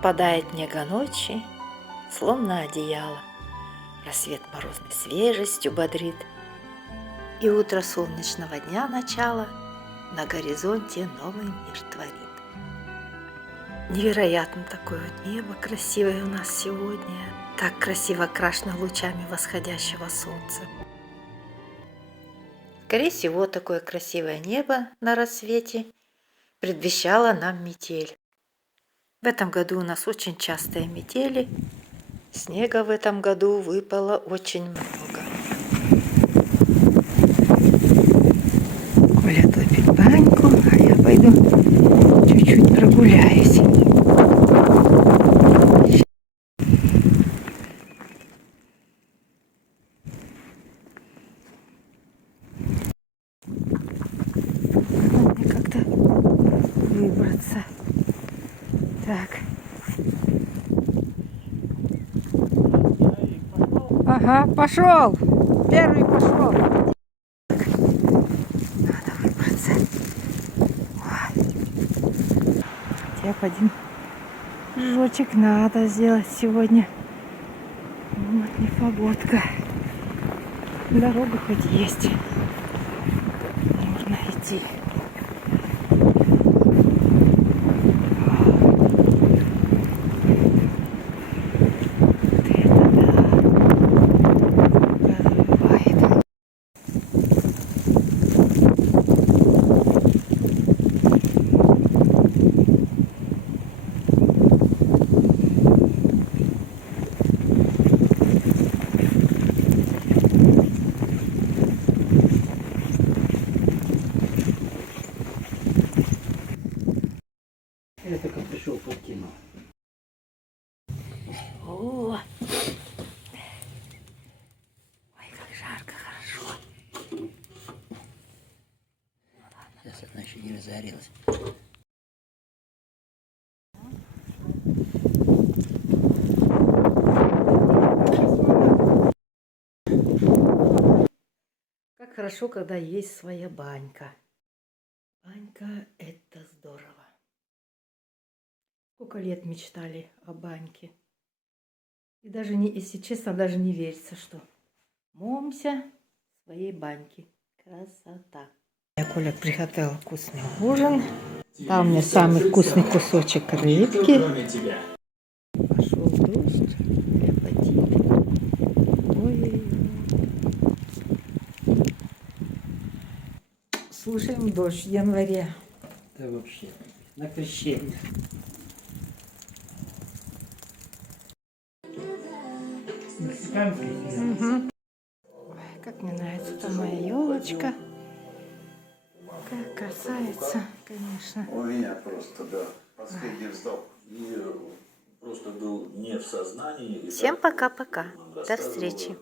Спадает нега ночи, словно одеяло. Рассвет морозной свежестью бодрит, и утро солнечного дня начало на горизонте новый мир творит. Невероятно такое вот небо красивое у нас сегодня, так красиво окрашено лучами восходящего солнца. Скорее всего, такое красивое небо на рассвете предвещало нам метель. В этом году у нас очень частые метели. Снега в этом году выпало очень много. Коля топит баньку, а я пойду чуть-чуть прогуляюсь. Надо мне как-то выбраться. Так. Ага, пошел. Первый пошел. Надо выбраться. Хотя бы один жочек надо сделать сегодня. Вот непогодка. Дорога хоть есть. Можно идти. Я только пришел под кино. О! Ой, как жарко, хорошо. Сейчас она еще не разгорелась. Как хорошо, когда есть своя банька. Банька – это здорово. Сколько лет мечтали о баньке. И даже не, если честно, даже не верится, что моемся в своей баньке. Красота. Я, Коля, приготовила вкусный ужин. Там у меня самый вкусный кусочек рыбки. Пошел дождь. Ой. Слушаем дождь в январе. Да вообще, на крещение. Мексиканский фильм. Угу. Ой, как мне нравится эта моя елочка. Какая красавица, конечно. У меня просто, да, последний вздох. И просто был не в сознании. Всем пока-пока. До встречи.